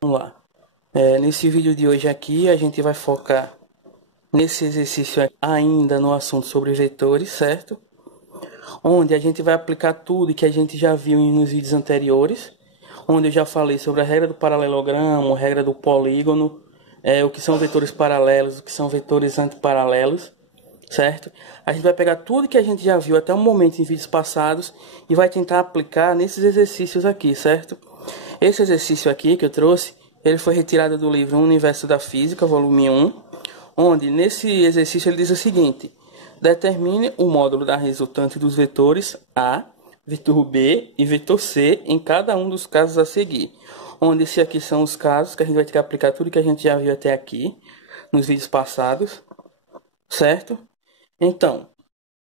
Vamos lá. Nesse vídeo de hoje aqui, a gente vai focar nesse exercício ainda no assunto sobre vetores, certo? Onde a gente vai aplicar tudo que a gente já viu nos vídeos anteriores, onde eu já falei sobre a regra do paralelogramo, a regra do polígono, o que são vetores paralelos, o que são vetores antiparalelos, certo? A gente vai pegar tudo que a gente já viu até o momento em vídeos passados e vai tentar aplicar nesses exercícios aqui, certo? Esse exercício aqui que eu trouxe, ele foi retirado do livro Universo da Física, volume 1, onde nesse exercício ele diz o seguinte: determine o módulo da resultante dos vetores A, vetor B e vetor C em cada um dos casos a seguir. Onde esses aqui são os casos que a gente vai ter que aplicar tudo que a gente já viu até aqui, nos vídeos passados, certo? Então,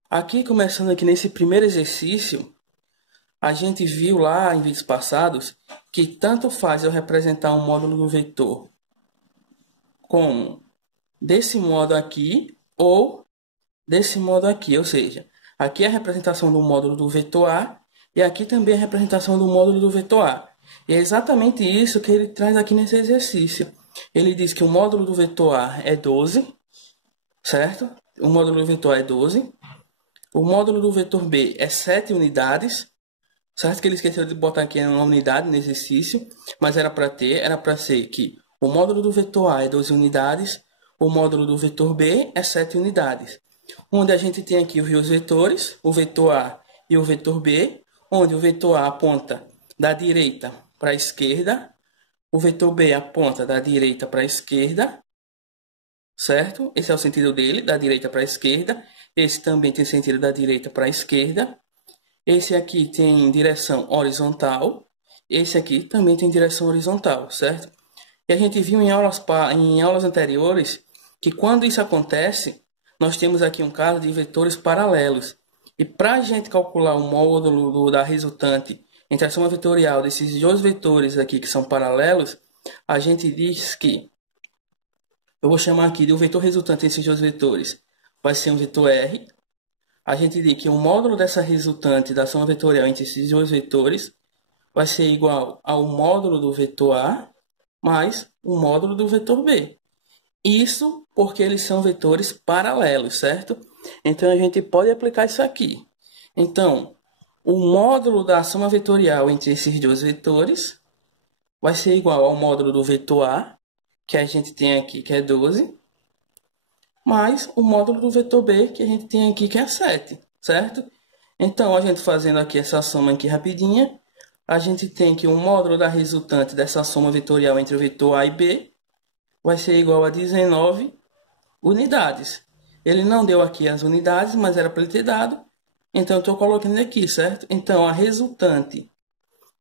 aqui começando aqui nesse primeiro exercício, a gente viu lá em vídeos passados que tanto faz eu representar um módulo do vetor como desse modo aqui ou desse modo aqui, ou seja, aqui é a representação do módulo do vetor A e aqui também a representação do módulo do vetor A. E é exatamente isso que ele traz aqui nesse exercício. Ele diz que o módulo do vetor A é 12, certo? O módulo do vetor A é 12. O módulo do vetor B é 7 unidades. Certo que ele esqueceu de botar aqui uma unidade no exercício, mas era para ser que o módulo do vetor A é 12 unidades, o módulo do vetor B é 7 unidades. Onde a gente tem aqui os vetores, o vetor A e o vetor B, onde o vetor A aponta da direita para a esquerda, o vetor B aponta da direita para a esquerda, certo? Esse é o sentido dele, da direita para a esquerda. Esse também tem sentido da direita para a esquerda. Esse aqui tem direção horizontal. Esse aqui também tem direção horizontal, certo? E a gente viu em aulas anteriores que quando isso acontece, nós temos aqui um caso de vetores paralelos. E para a gente calcular o módulo da resultante entre a soma vetorial desses dois vetores aqui que são paralelos, a gente diz que, eu vou chamar aqui de o vetor resultante desses dois vetores, vai ser um vetor R. A gente diz que o módulo dessa resultante da soma vetorial entre esses dois vetores vai ser igual ao módulo do vetor A mais o módulo do vetor B. Isso porque eles são vetores paralelos, certo? Então a gente pode aplicar isso aqui. Então, o módulo da soma vetorial entre esses dois vetores vai ser igual ao módulo do vetor A, que a gente tem aqui, que é 12, mais o módulo do vetor B, que a gente tem aqui, que é 7, certo? Então, a gente fazendo aqui essa soma aqui rapidinha, a gente tem que o módulo da resultante dessa soma vetorial entre o vetor A e B vai ser igual a 19 unidades. Ele não deu aqui as unidades, mas era para ele ter dado, então eu estou colocando aqui, certo? Então, a resultante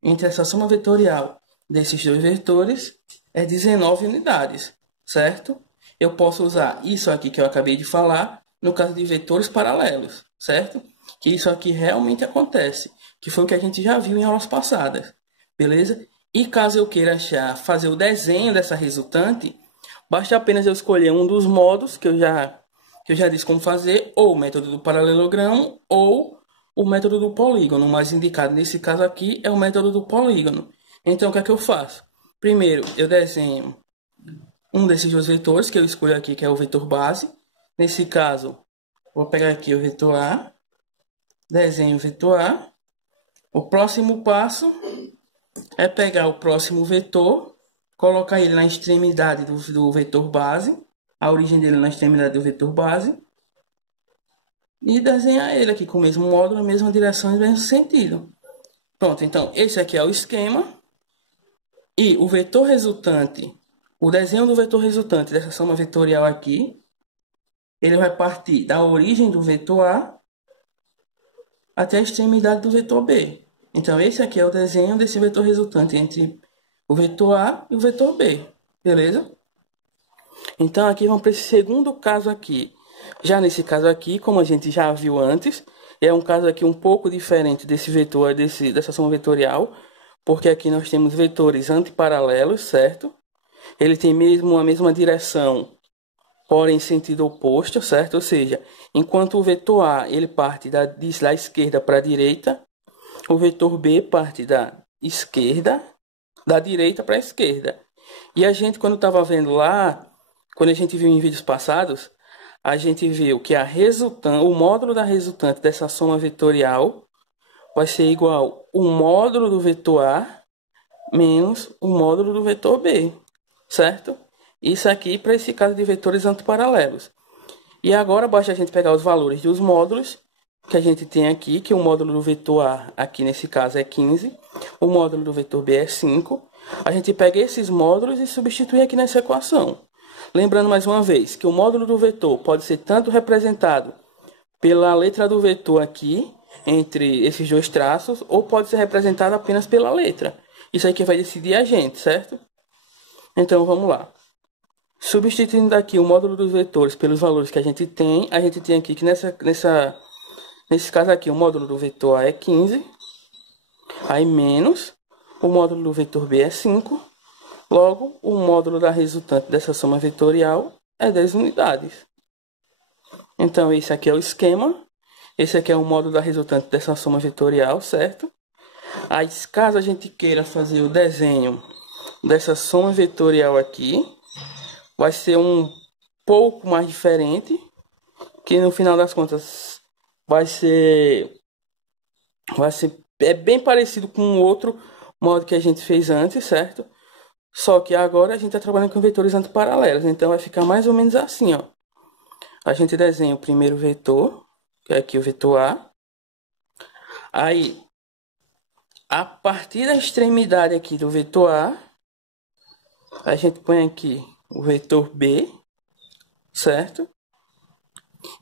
entre essa soma vetorial desses dois vetores é 19 unidades, certo? Eu posso usar isso aqui que eu acabei de falar no caso de vetores paralelos, certo? Que isso aqui realmente acontece, que foi o que a gente já viu em aulas passadas, beleza? E caso eu queira fazer o desenho dessa resultante, basta apenas eu escolher um dos modos que eu já disse como fazer, ou o método do paralelogramo, ou o método do polígono. O mais indicado nesse caso aqui é o método do polígono. Então, o que é que eu faço? Primeiro, eu desenho um desses dois vetores que eu escolho aqui, que é o vetor base. Nesse caso, vou pegar aqui o vetor A, desenho o vetor A. O próximo passo é pegar o próximo vetor, colocar ele na extremidade do vetor base, a origem dele na extremidade do vetor base, e desenhar ele aqui com o mesmo módulo, a mesma direção e o mesmo sentido. Pronto, então esse aqui é o esquema. E o vetor resultante, o desenho do vetor resultante dessa soma vetorial aqui, ele vai partir da origem do vetor A até a extremidade do vetor B. Então, esse aqui é o desenho desse vetor resultante entre o vetor A e o vetor B. Beleza? Então, aqui vamos para esse segundo caso aqui. Já nesse caso aqui, como a gente já viu antes, é um caso aqui um pouco diferente desse vetor, dessa soma vetorial, porque aqui nós temos vetores antiparalelos, certo? Ele tem mesmo a mesma direção, porém em sentido oposto, certo? Ou seja, enquanto o vetor A ele parte da esquerda para a direita, o vetor B parte da direita para a esquerda. E a gente, quando estava vendo lá, quando a gente viu em vídeos passados, a gente viu que a resultante, o módulo da resultante dessa soma vetorial vai ser igual o módulo do vetor A menos o módulo do vetor B, certo? Isso aqui para esse caso de vetores antiparalelos. E agora basta a gente pegar os valores dos módulos que a gente tem aqui, que o módulo do vetor A, aqui nesse caso, é 15, o módulo do vetor B é 5. A gente pega esses módulos e substitui aqui nessa equação. Lembrando mais uma vez que o módulo do vetor pode ser tanto representado pela letra do vetor aqui, entre esses dois traços, ou pode ser representado apenas pela letra. Isso aqui vai decidir a gente, certo? Então vamos lá. Substituindo aqui o módulo dos vetores pelos valores que a gente tem aqui que nesse caso aqui o módulo do vetor A é 15, aí menos o módulo do vetor B é 5, logo o módulo da resultante dessa soma vetorial é 10 unidades. Então esse aqui é o esquema, esse aqui é o módulo da resultante dessa soma vetorial, certo? Aí caso a gente queira fazer o desenho dessa soma vetorial aqui, vai ser um pouco mais diferente, que no final das contas vai ser bem parecido com o outro modo que a gente fez antes, certo? Só que agora a gente está trabalhando com vetores antiparalelos, então vai ficar mais ou menos assim, ó. A gente desenha o primeiro vetor, que é aqui o vetor A. Aí, a partir da extremidade aqui do vetor A gente põe aqui o vetor B, certo?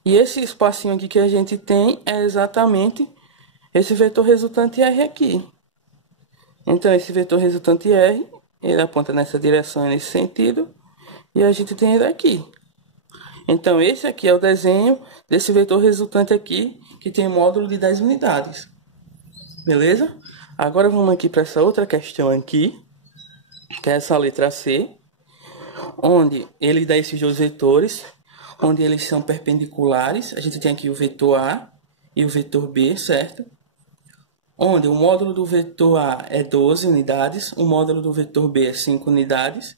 E esse espacinho aqui que a gente tem é exatamente esse vetor resultante R aqui. Então, esse vetor resultante R, ele aponta nessa direção e nesse sentido, e a gente tem ele aqui. Então, esse aqui é o desenho desse vetor resultante aqui, que tem módulo de 10 unidades. Beleza? Agora vamos aqui para essa outra questão aqui, que é essa letra C, onde ele dá esses dois vetores, onde eles são perpendiculares. A gente tem aqui o vetor A e o vetor B, certo? Onde o módulo do vetor A é 12 unidades, o módulo do vetor B é 5 unidades.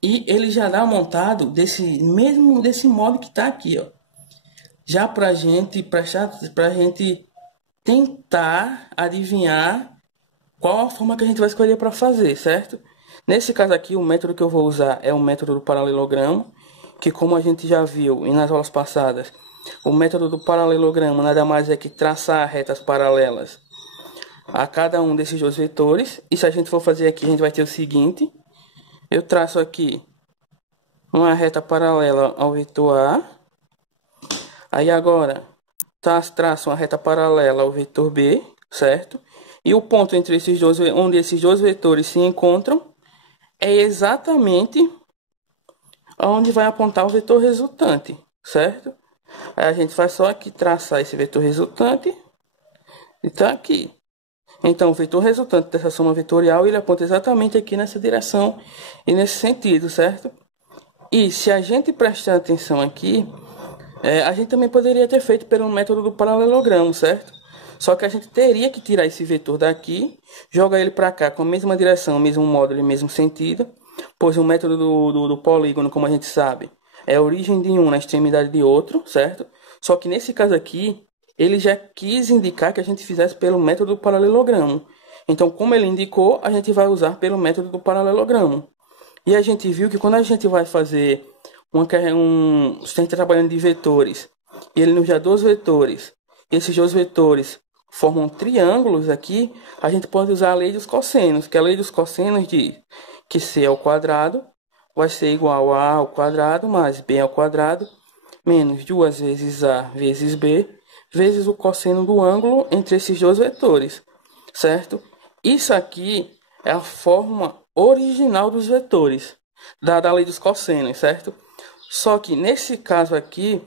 E ele já dá montado desse modo que está aqui, ó. Já para a gente tentar adivinhar qual a forma que a gente vai escolher para fazer, certo? Nesse caso aqui, o método que eu vou usar é o método do paralelogramo, que como a gente já viu e nas aulas passadas, o método do paralelogramo nada mais é que traçar retas paralelas a cada um desses dois vetores. E se a gente for fazer aqui, a gente vai ter o seguinte: eu traço aqui uma reta paralela ao vetor A, aí agora traço uma reta paralela ao vetor B, certo? E o ponto entre esses dois, onde esses dois vetores se encontram, é exatamente onde vai apontar o vetor resultante, certo? Aí a gente vai só aqui traçar esse vetor resultante e tá aqui. Então, o vetor resultante dessa soma vetorial, ele aponta exatamente aqui nessa direção e nesse sentido, certo? E se a gente prestar atenção aqui, a gente também poderia ter feito pelo método do paralelogramo, certo? Só que a gente teria que tirar esse vetor daqui, jogar ele para cá com a mesma direção, mesmo módulo e mesmo sentido, pois o método do polígono, como a gente sabe, é a origem de um na extremidade de outro, certo? Só que nesse caso aqui, ele já quis indicar que a gente fizesse pelo método do paralelogramo. Então, como ele indicou, a gente vai usar pelo método do paralelogramo. E a gente viu que quando a gente vai fazer se a gente está trabalhando de vetores, e ele nos dá dois vetores, esses dois vetores formam triângulos aqui, a gente pode usar a lei dos cossenos, que a lei dos cossenos diz que C ao quadrado vai ser igual a ao quadrado mais B ao quadrado menos 2 vezes A vezes B vezes o cosseno do ângulo entre esses dois vetores, certo? Isso aqui é a forma original dos vetores, da lei dos cossenos, certo? Só que nesse caso aqui,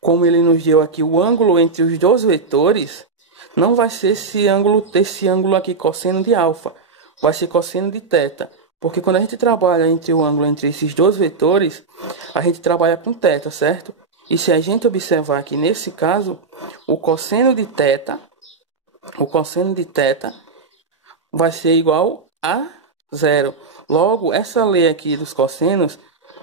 como ele nos deu aqui o ângulo entre os dois vetores, não vai ser esse ângulo aqui cosseno de alfa, vai ser cosseno de θ. Porque quando a gente trabalha entre o ângulo entre esses dois vetores, a gente trabalha com θ, certo? E se a gente observar aqui nesse caso, o cosseno de θ vai ser igual a zero. Logo, essa lei aqui dos cossenos,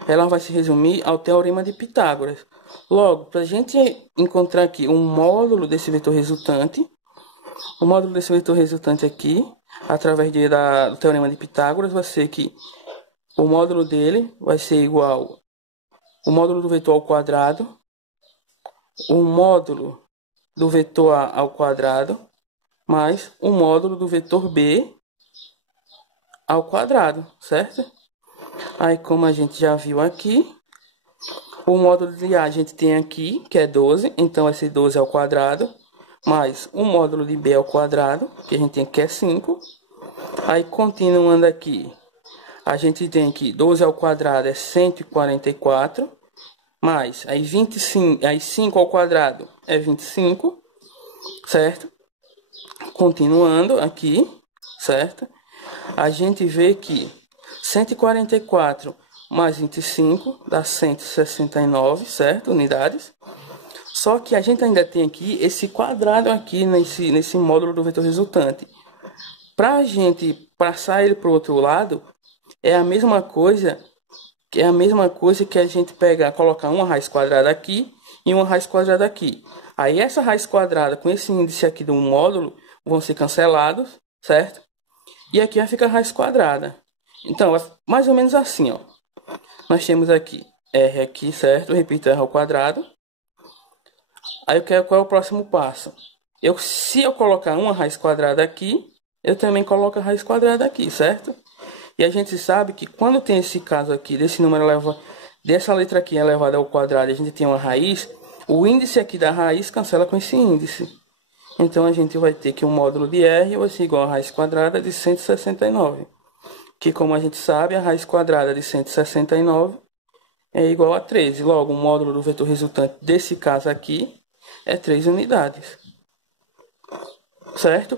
ela vai se resumir ao teorema de Pitágoras. Logo, para a gente encontrar aqui um módulo desse vetor resultante, o módulo desse vetor resultante aqui, através do teorema de Pitágoras, vai ser que o módulo dele vai ser igual o módulo do vetor ao quadrado, o módulo do vetor A ao quadrado, mais o módulo do vetor B ao quadrado, certo? Aí, como a gente já viu aqui, o módulo de A a gente tem aqui, que é 12, então vai ser 12 ao quadrado, mais o módulo de B ao quadrado, que a gente tem aqui, que é 5. Aí, continuando aqui, a gente tem aqui 12 ao quadrado é 144, mais aí 25, aí 5 ao quadrado é 25, certo? Continuando aqui, certo? A gente vê que 144 mais 25 dá 169, certo? Unidades. Só que a gente ainda tem aqui esse quadrado aqui nesse módulo do vetor resultante. Para a gente passar ele para o outro lado, é a mesma coisa que a gente pegar, colocar uma raiz quadrada aqui e uma raiz quadrada aqui. Aí essa raiz quadrada com esse índice aqui do módulo vão ser cancelados, certo? E aqui vai ficar a raiz quadrada. Então, mais ou menos assim, ó. Nós temos aqui R aqui, certo? Eu repito, R ao quadrado. Aí qual é o próximo passo? Se eu colocar uma raiz quadrada aqui, eu também coloco a raiz quadrada aqui, certo? E a gente sabe que quando tem esse caso aqui, dessa letra aqui elevada ao quadrado, a gente tem uma raiz, o índice aqui da raiz cancela com esse índice. Então, a gente vai ter que o módulo de R vai ser igual a raiz quadrada de 169. Que, como a gente sabe, a raiz quadrada de 169 é igual a 13. Logo, o módulo do vetor resultante desse caso aqui é 3 unidades. Certo?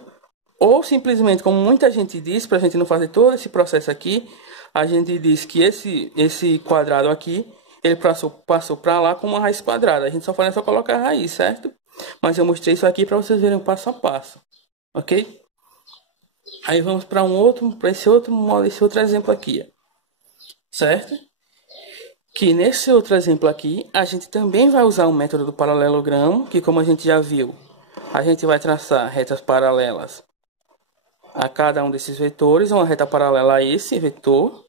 Ou simplesmente, como muita gente diz, para a gente não fazer todo esse processo aqui, a gente diz que esse quadrado aqui, ele passou para lá com uma raiz quadrada. A gente só faz colocar a raiz, certo? Mas eu mostrei isso aqui para vocês verem o passo a passo, ok? Aí vamos para esse outro exemplo aqui, ó. Certo? Que nesse outro exemplo aqui, a gente também vai usar o método do paralelogramo, que como a gente já viu, a gente vai traçar retas paralelas a cada um desses vetores, uma reta paralela a esse vetor,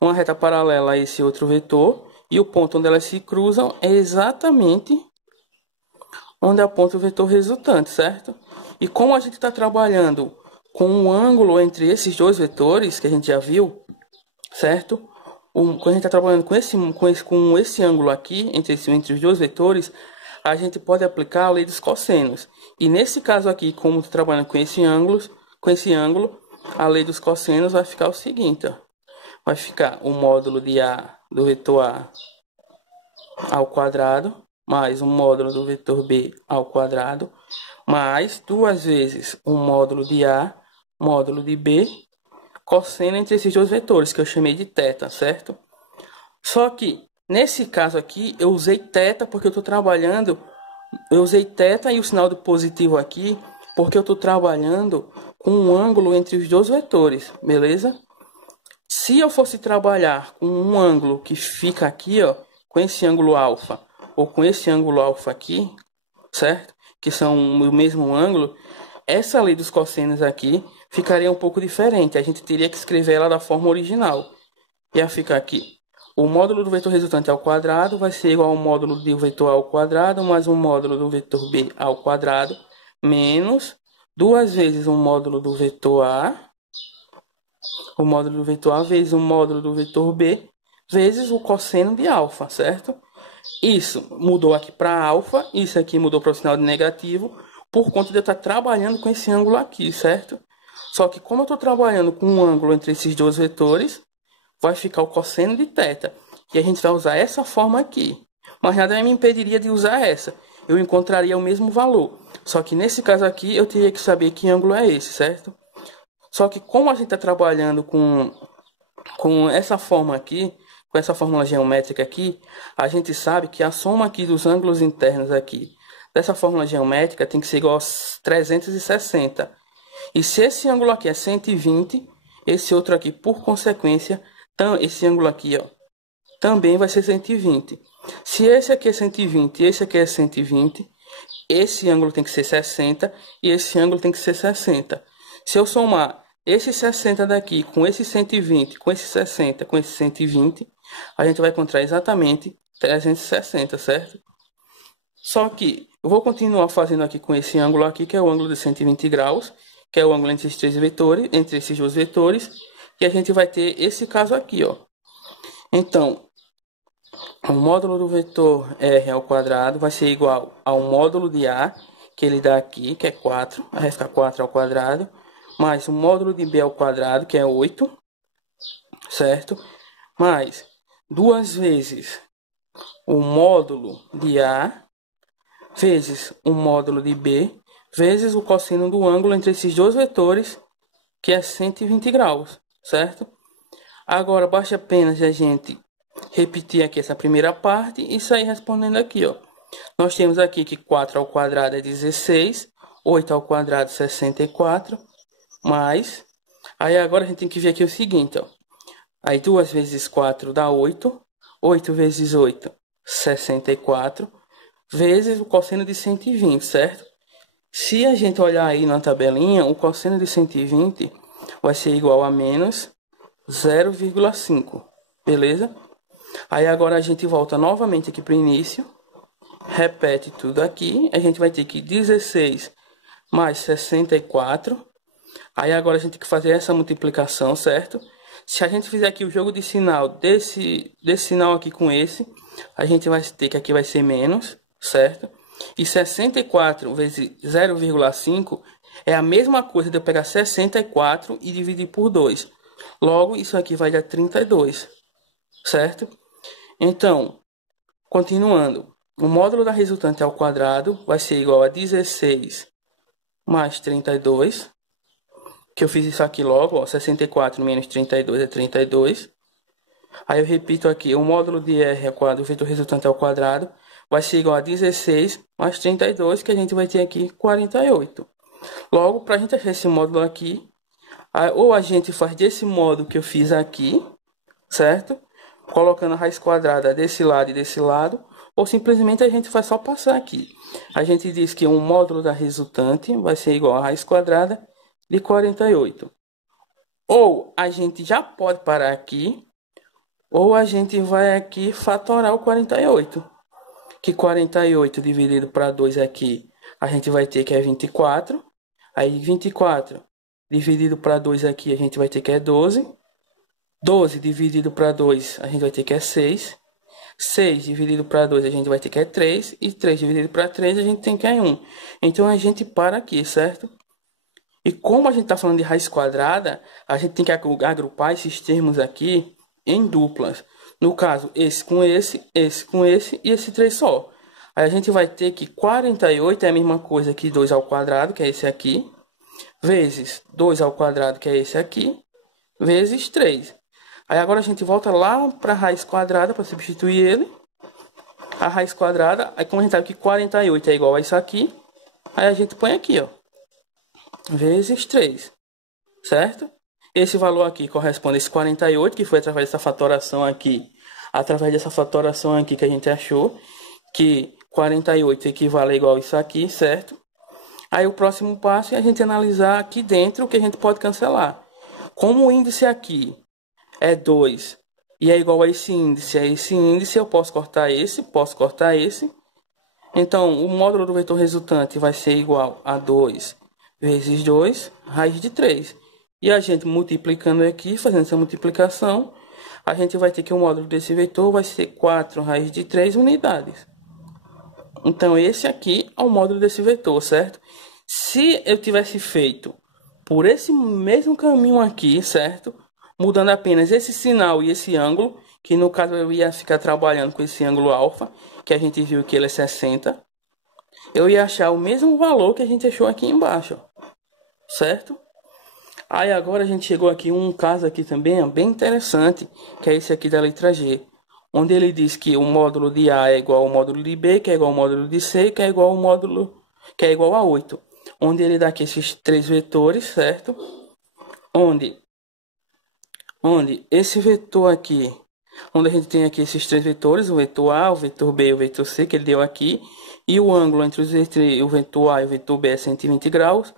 uma reta paralela a esse outro vetor, e o ponto onde elas se cruzam é exatamente onde aponta o vetor resultante, certo? E como a gente está trabalhando com um ângulo entre esses dois vetores, que a gente já viu, certo? Quando a gente está trabalhando com esse ângulo aqui, entre os dois vetores, a gente pode aplicar a lei dos cossenos. E nesse caso aqui, como estou trabalhando com esse ângulo, a lei dos cossenos vai ficar o seguinte, ó. Vai ficar o módulo de A do vetor A ao quadrado, mais o módulo do vetor B ao quadrado, mais 2 vezes o módulo de A, módulo de B, cosseno entre esses dois vetores, que eu chamei de θ, certo? Só que, nesse caso aqui, eu usei θ porque eu estou trabalhando, eu usei θ e o sinal de positivo aqui, porque eu estou trabalhando com um ângulo entre os dois vetores, beleza? Se eu fosse trabalhar com um ângulo que fica aqui, ó, com esse ângulo alfa, ou com esse ângulo alfa aqui, certo? Que são o mesmo ângulo, essa lei dos cossenos aqui ficaria um pouco diferente. A gente teria que escrever ela da forma original. Ia ficar aqui. O módulo do vetor resultante ao quadrado vai ser igual ao módulo do vetor A ao quadrado, mais um módulo do vetor B ao quadrado, menos 2 vezes o módulo do vetor A, o módulo do vetor A vezes o módulo do vetor B, vezes o cosseno de alfa, certo? Isso mudou aqui para alfa, isso aqui mudou para o sinal de negativo, por conta de eu estar trabalhando com esse ângulo aqui, certo? Só que como eu estou trabalhando com um ângulo entre esses dois vetores, vai ficar o cosseno de θ. E a gente vai usar essa forma aqui. Mas nada me impediria de usar essa. Eu encontraria o mesmo valor. Só que nesse caso aqui, eu teria que saber que ângulo é esse, certo? Só que como a gente está trabalhando com essa forma aqui, com essa fórmula geométrica aqui, a gente sabe que a soma aqui dos ângulos internos aqui, dessa fórmula geométrica, tem que ser igual a 360. E se esse ângulo aqui é 120, esse outro aqui, por consequência, esse ângulo aqui, ó, também vai ser 120. Se esse aqui é 120 e esse aqui é 120, esse ângulo tem que ser 60 e esse ângulo tem que ser 60. Se eu somar esse 60 daqui com esse 120, com esse 60, com esse 120, a gente vai encontrar exatamente 360, certo? Só que eu vou continuar fazendo aqui com esse ângulo aqui, que é o ângulo de 120 graus, que é o ângulo entre esses três vetores, entre esses dois vetores, e a gente vai ter esse caso aqui, ó. Então, o módulo do vetor r ao quadrado vai ser igual ao módulo de a, que ele dá aqui, que é 4, vai ficar 4 ao quadrado, mais o módulo de b ao quadrado, que é 8, certo? Mais 2 vezes o módulo de a, vezes o módulo de b, vezes o cosseno do ângulo entre esses dois vetores, que é 120 graus, certo? Agora, basta apenas a gente repetir aqui essa primeira parte e sair respondendo aqui, ó. Nós temos aqui que 4 ao quadrado é 16, 8 ao quadrado 64, mais... Aí agora a gente tem que ver aqui o seguinte, ó. Aí 2 vezes 4 dá 8, 8 vezes 8, 64, vezes o cosseno de 120, certo? Se a gente olhar aí na tabelinha, o cosseno de 120 vai ser igual a menos 0,5, beleza? Aí agora a gente volta novamente aqui para o início, repete tudo aqui, a gente vai ter que 16 mais 64, aí agora a gente tem que fazer essa multiplicação, certo? Se a gente fizer aqui o jogo de sinal desse sinal aqui com esse, a gente vai ter que aqui vai ser menos, certo? E 64 vezes 0,5 é a mesma coisa de eu pegar 64 e dividir por 2. Logo, isso aqui vai dar 32, certo? Então, continuando, o módulo da resultante ao quadrado vai ser igual a 16 mais 32, que eu fiz isso aqui logo, ó, 64 menos 32 é 32. Aí eu repito aqui, o módulo de r ao quadrado, o vetor resultante ao quadrado, vai ser igual a 16 mais 32, que a gente vai ter aqui 48. Logo, para a gente achar esse módulo aqui, ou a gente faz desse modo que eu fiz aqui, certo? Colocando a raiz quadrada desse lado e desse lado, ou simplesmente a gente vai só passar aqui. A gente diz que um módulo da resultante vai ser igual a raiz quadrada de 48. Ou a gente já pode parar aqui, ou a gente vai aqui fatorar o 48. Que 48 dividido para 2 aqui, a gente vai ter que é 24. Aí 24 dividido para 2 aqui, a gente vai ter que é 12. 12 dividido para 2, a gente vai ter que é 6. 6 dividido para 2, a gente vai ter que é 3. E 3 dividido para 3, a gente tem que é 1. Então, a gente para aqui, certo? E como a gente está falando de raiz quadrada, a gente tem que agrupar esses termos aqui em duplas. No caso, esse com esse e esse 3 só. Aí a gente vai ter que 48 é a mesma coisa que 2 ao quadrado, que é esse aqui, vezes 2 ao quadrado, que é esse aqui, vezes 3. Aí agora a gente volta lá para a raiz quadrada para substituir ele. A raiz quadrada, aí como a gente sabe que 48 é igual a isso aqui, aí a gente põe aqui, ó, vezes 3, certo? Esse valor aqui corresponde a esse 48, que foi através dessa fatoração aqui, que a gente achou, que 48 equivale a igual a isso aqui, certo? Aí o próximo passo é a gente analisar aqui dentro o que a gente pode cancelar. Como o índice aqui é 2 e é igual a esse índice, eu posso cortar esse, Então, o módulo do vetor resultante vai ser igual a 2 vezes 2, raiz de 3. E a gente multiplicando aqui, fazendo essa multiplicação, a gente vai ter que o módulo desse vetor vai ser 4 raiz de 3 unidades. Então, esse aqui é o módulo desse vetor, certo? Se eu tivesse feito por esse mesmo caminho aqui, certo? Mudando apenas esse sinal e esse ângulo, que no caso eu ia ficar trabalhando com esse ângulo alfa, que a gente viu que ele é 60. Eu ia achar o mesmo valor que a gente achou aqui embaixo, ó, certo? Aí agora a gente chegou aqui um caso aqui também, ó, bem interessante, que é esse aqui da letra G, onde ele diz que o módulo de A é igual ao módulo de B, que é igual ao módulo de C, que é igual ao módulo, que é igual a 8. Onde ele dá aqui esses três vetores, certo? Onde onde esse vetor aqui, onde a gente tem aqui esses três vetores, o vetor A, o vetor B e o vetor C, que ele deu aqui, e o ângulo entre o vetor A e o vetor B é 120 graus,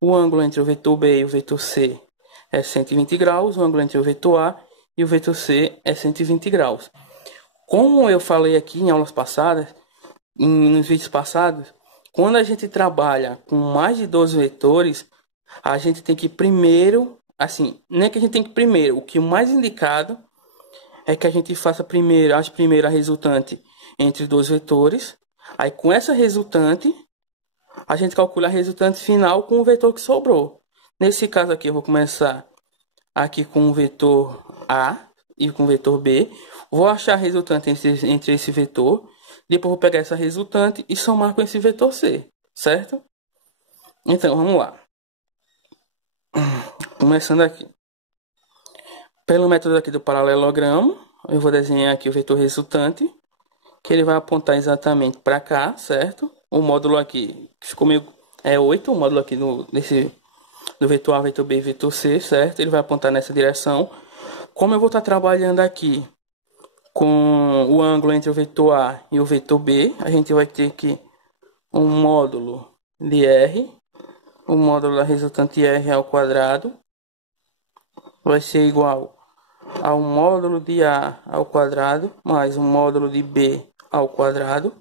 o ângulo entre o vetor B e o vetor C é 120 graus, o ângulo entre o vetor A e o vetor C é 120 graus. Como eu falei aqui em aulas passadas, nos vídeos passados, quando a gente trabalha com mais de 12 vetores, a gente tem que primeiro, assim, não é que a gente tem que primeiro, o que o mais indicado é que a gente faça primeiro a resultante entre dois vetores. Aí com essa resultante, a gente calcula a resultante final com o vetor que sobrou. Nesse caso aqui, eu vou começar aqui com o vetor A e com o vetor B. Vou achar a resultante entre esse vetor. Depois vou pegar essa resultante e somar com esse vetor C, certo? Então, vamos lá. Começando aqui. Pelo método aqui do paralelogramo, eu vou desenhar aqui o vetor resultante, que ele vai apontar exatamente para cá, certo? O módulo aqui, que ficou meio, é 8, o módulo aqui do vetor A, vetor B e vetor C, certo? Ele vai apontar nessa direção. Como eu vou estar trabalhando aqui com o ângulo entre o vetor A e o vetor B, a gente vai ter que um módulo de R, o módulo da resultante R ao quadrado, vai ser igual ao módulo de A ao quadrado, mais um módulo de B ao quadrado,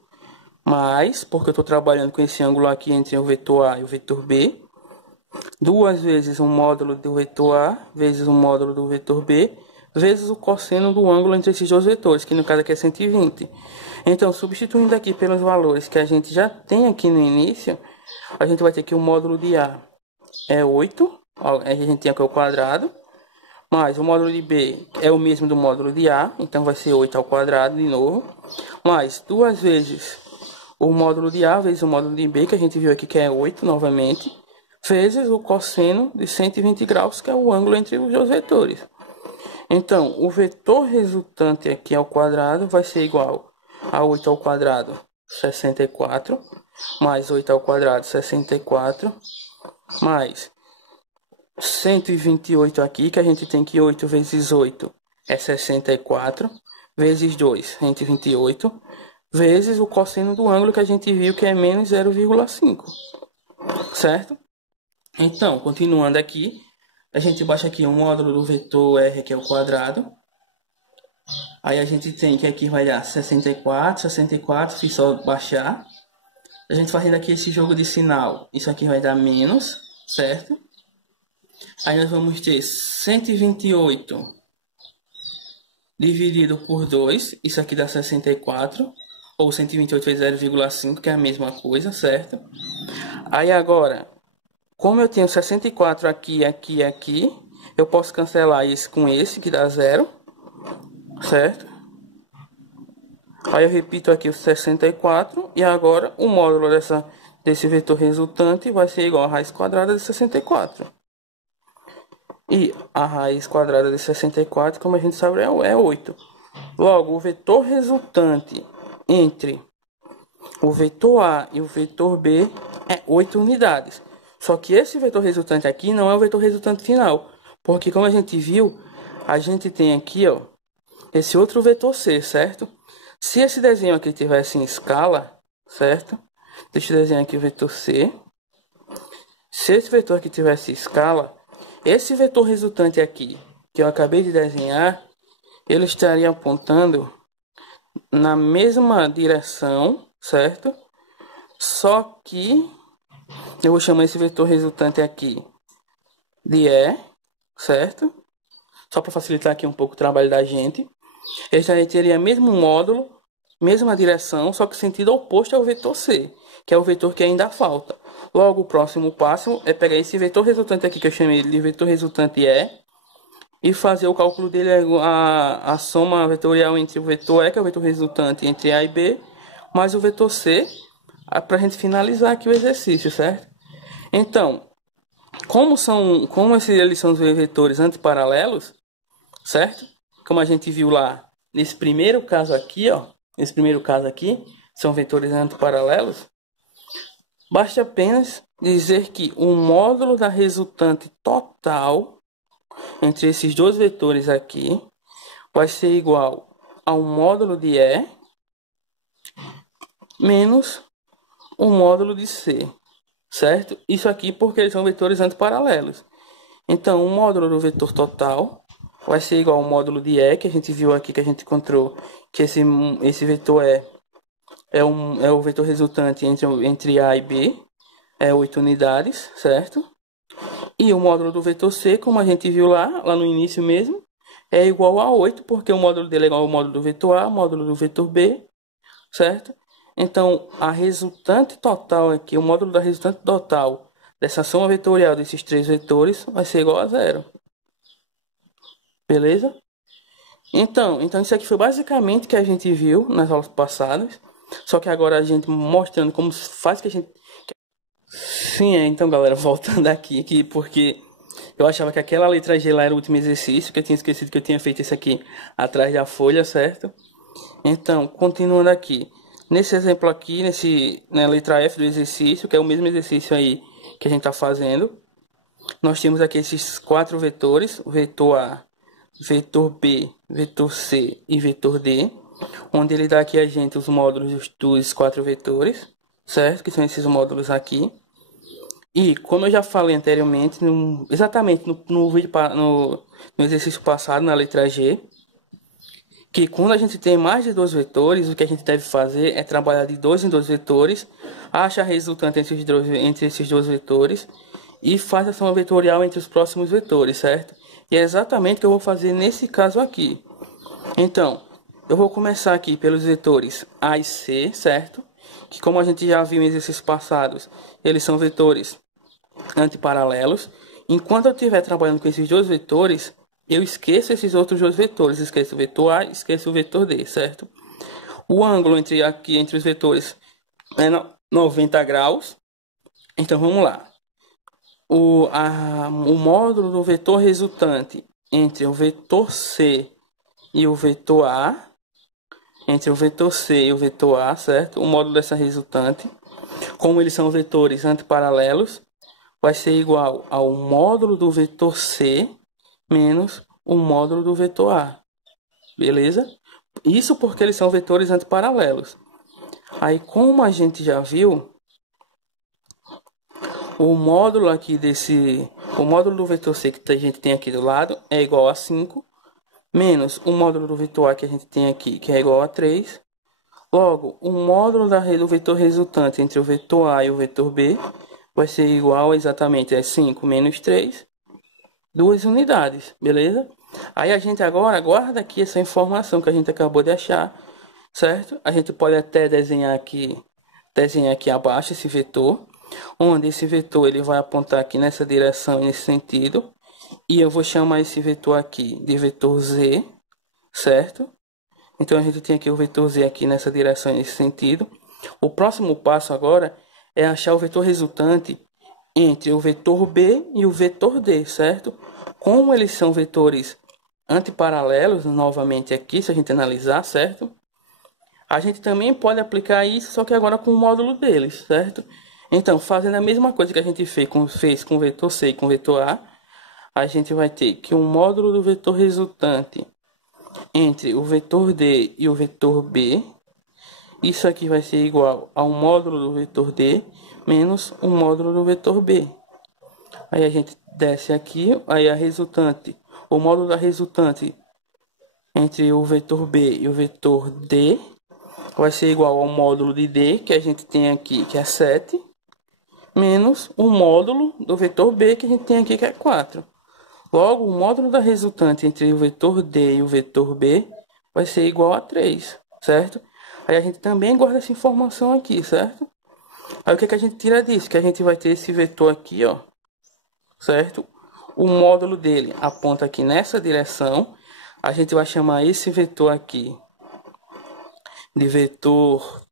mais, porque eu estou trabalhando com esse ângulo aqui entre o vetor A e o vetor B, duas vezes um módulo do vetor A, vezes um módulo do vetor B, vezes o cosseno do ângulo entre esses dois vetores, que no caso aqui é 120. Então, substituindo aqui pelos valores que a gente já tem aqui no início, a gente vai ter que o módulo de A é 8, a gente tem aqui o quadrado, mais o módulo de B é o mesmo do módulo de A, então vai ser 8 ao quadrado de novo, mais duas vezes o módulo de A vezes o módulo de B, que a gente viu aqui que é 8 novamente, vezes o cosseno de 120 graus, que é o ângulo entre os dois vetores. Então, o vetor resultante aqui ao quadrado vai ser igual a 8 ao quadrado, 64, mais 8 ao quadrado, 64, mais 128 aqui, que a gente tem que 8 vezes 8 é 64, vezes 2, 128, vezes o cosseno do ângulo que a gente viu que é menos 0,5, certo? Então, continuando aqui, a gente baixa aqui o módulo do vetor R, que é o quadrado. Aí a gente tem que aqui vai dar 64, 64, se só baixar. A gente fazendo aqui esse jogo de sinal, isso aqui vai dar menos, certo? Aí nós vamos ter 128 dividido por 2, isso aqui dá 64, ou 128 vezes 0,5, que é a mesma coisa, certo? Aí agora, como eu tenho 64 aqui, aqui, aqui, eu posso cancelar esse com esse, que dá 0, certo? Aí eu repito aqui o 64, e agora o módulo desse vetor resultante vai ser igual a raiz quadrada de 64. E a raiz quadrada de 64, como a gente sabe, é 8. Logo, o vetor resultante entre o vetor A e o vetor B é 8 unidades. Só que esse vetor resultante aqui não é o vetor resultante final. Porque como a gente viu, a gente tem aqui, ó, esse outro vetor C, certo? Se esse desenho aqui tivesse em escala, certo? Deixa eu desenhar aqui o vetor C. Se esse vetor aqui tivesse escala, esse vetor resultante aqui, que eu acabei de desenhar, ele estaria apontando na mesma direção, certo? Só que eu vou chamar esse vetor resultante aqui de E, certo? Só para facilitar aqui um pouco o trabalho da gente. Ele já teria mesmo módulo, mesma direção, só que sentido oposto ao vetor C, que é o vetor que ainda falta. Logo, o próximo passo é pegar esse vetor resultante aqui, que eu chamei de vetor resultante E, e fazer o cálculo dele, a soma vetorial entre o vetor E, que é o vetor resultante entre A e B, mais o vetor C, para a gente finalizar aqui o exercício, certo? Então, como eles são os vetores antiparalelos, certo? Como a gente viu lá nesse primeiro caso aqui, ó, nesse primeiro caso aqui, são vetores antiparalelos, basta apenas dizer que o módulo da resultante total entre esses dois vetores aqui vai ser igual ao módulo de E menos o módulo de C, certo? Isso aqui porque eles são vetores antiparalelos. Então, o módulo do vetor total vai ser igual ao módulo de E, que a gente viu aqui, que a gente encontrou que esse vetor é o vetor resultante entre A e B, é 8 unidades, certo? E o módulo do vetor C, como a gente viu lá no início mesmo, é igual a 8, porque o módulo dele é igual ao módulo do vetor A, módulo do vetor B, certo? Então, a resultante total aqui, o módulo da resultante total dessa soma vetorial desses três vetores vai ser igual a zero. Beleza? Então isso aqui foi basicamente o que a gente viu nas aulas passadas. Só que agora a gente mostrando como faz que a gente... Sim, então galera, voltando aqui, porque eu achava que aquela letra G lá era o último exercício, que eu tinha esquecido que eu tinha feito esse aqui atrás da folha, certo? Então, continuando aqui. Nesse exemplo aqui, na letra F do exercício, que é o mesmo exercício aí que a gente está fazendo, nós temos aqui esses quatro vetores, o vetor A, vetor B, vetor C e vetor D, onde ele dá aqui a gente os módulos dos quatro vetores, certo? Que são esses módulos aqui. E como eu já falei anteriormente, exatamente no exercício passado, na letra G, que quando a gente tem mais de dois vetores, o que a gente deve fazer é trabalhar de dois em dois vetores, acha a resultante entre esses dois vetores e faz a soma vetorial entre os próximos vetores, certo? E é exatamente o que eu vou fazer nesse caso aqui. Então, eu vou começar aqui pelos vetores A e C, certo? Que como a gente já viu em exercícios passados, eles são vetores antiparalelos. Enquanto eu estiver trabalhando com esses dois vetores, eu esqueço esses outros dois vetores. Esqueço o vetor A e esqueço o vetor D, certo? O ângulo entre os vetores é 90 graus. Então, vamos lá. O módulo do vetor resultante entre o vetor C e o vetor A, certo? O módulo dessa resultante, como eles são vetores antiparalelos, vai ser igual ao módulo do vetor C menos o módulo do vetor A. Beleza? Isso porque eles são vetores antiparalelos. Aí, como a gente já viu, o módulo do vetor C que a gente tem aqui do lado é igual a 5, menos o módulo do vetor A que a gente tem aqui, que é igual a 3. Logo, o módulo do vetor resultante entre o vetor A e o vetor B vai ser igual exatamente a 5 menos 3, 2 unidades, beleza? Aí a gente agora guarda aqui essa informação que a gente acabou de achar, certo? A gente pode até desenhar aqui abaixo esse vetor, onde esse vetor ele vai apontar aqui nessa direção e nesse sentido, e eu vou chamar esse vetor aqui de vetor Z, certo? Então a gente tem aqui o vetor Z aqui nessa direção e nesse sentido. O próximo passo agora é achar o vetor resultante entre o vetor B e o vetor D, certo? Como eles são vetores antiparalelos, novamente aqui, se a gente analisar, certo? A gente também pode aplicar isso, só que agora com o módulo deles, certo? Então, fazendo a mesma coisa que a gente fez com o vetor C e com o vetor A, a gente vai ter que o módulo do vetor resultante entre o vetor D e o vetor B, isso aqui vai ser igual ao módulo do vetor D menos o módulo do vetor B. Aí a gente desce aqui, aí o módulo da resultante entre o vetor B e o vetor D vai ser igual ao módulo de D que a gente tem aqui, que é 7, menos o módulo do vetor B que a gente tem aqui, que é 4. Logo, o módulo da resultante entre o vetor D e o vetor B vai ser igual a 3, certo? Aí a gente também guarda essa informação aqui, certo? Aí o que a gente tira disso? Que a gente vai ter esse vetor aqui, ó, certo? O módulo dele aponta aqui nessa direção. A gente vai chamar esse vetor aqui de vetor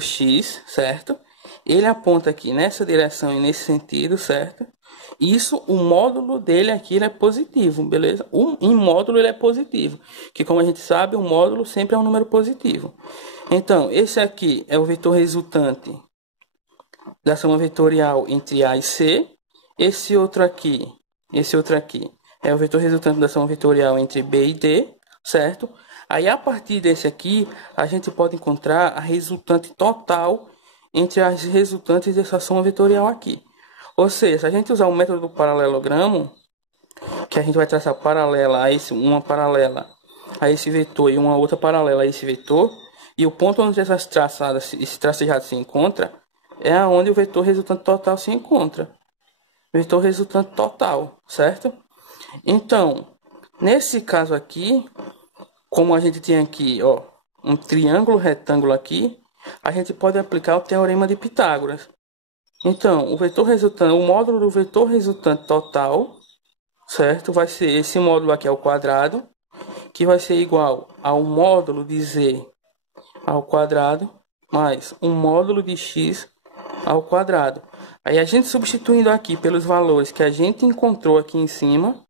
X, certo? Ele aponta aqui nessa direção e nesse sentido, certo? Isso, o módulo dele aqui ele é positivo, beleza? Em módulo ele é positivo, que como a gente sabe, o módulo sempre é um número positivo. Então, esse aqui é o vetor resultante da soma vetorial entre A e C. Esse outro aqui é o vetor resultante da soma vetorial entre B e D, certo? Aí, a partir desse aqui, a gente pode encontrar a resultante total entre as resultantes dessa soma vetorial aqui. Ou seja, se a gente usar o método do paralelogramo, que a gente vai traçar paralela a uma paralela a esse vetor e uma outra paralela a esse vetor, e o ponto onde essas traçadas, esse tracejado se encontra, é onde o vetor resultante total se encontra. Vetor resultante total, certo? Então, nesse caso aqui, como a gente tem aqui, ó, um triângulo retângulo aqui, a gente pode aplicar o teorema de Pitágoras. Então, o vetor resultante, o módulo do vetor resultante total, certo? Vai ser esse módulo aqui ao quadrado, que vai ser igual ao módulo de z ao quadrado mais um módulo de x ao quadrado. Aí a gente substituindo aqui pelos valores que a gente encontrou aqui em cima,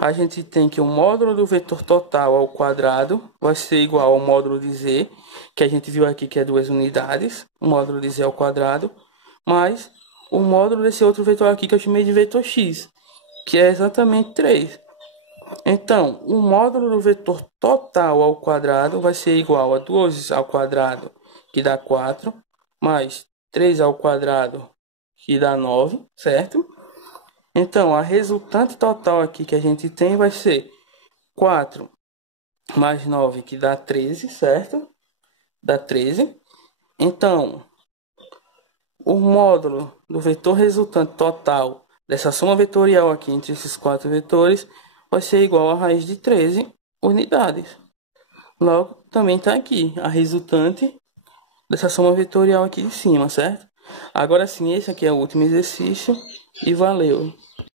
a gente tem que o módulo do vetor total ao quadrado vai ser igual ao módulo de z, que a gente viu aqui que é 2 unidades, o módulo de z ao quadrado, mais o módulo desse outro vetor aqui que eu chamei de vetor x, que é exatamente 3. Então, o módulo do vetor total ao quadrado vai ser igual a 2 ao quadrado, que dá 4, mais 3 ao quadrado, que dá 9, certo? Então, a resultante total aqui que a gente tem vai ser 4 mais 9, que dá 13, certo? Dá 13. Então, o módulo do vetor resultante total dessa soma vetorial aqui entre esses 4 vetores vai ser igual a raiz de 13 unidades. Logo, também está aqui a resultante dessa soma vetorial aqui de cima, certo? Agora sim, esse aqui é o último exercício e valeu!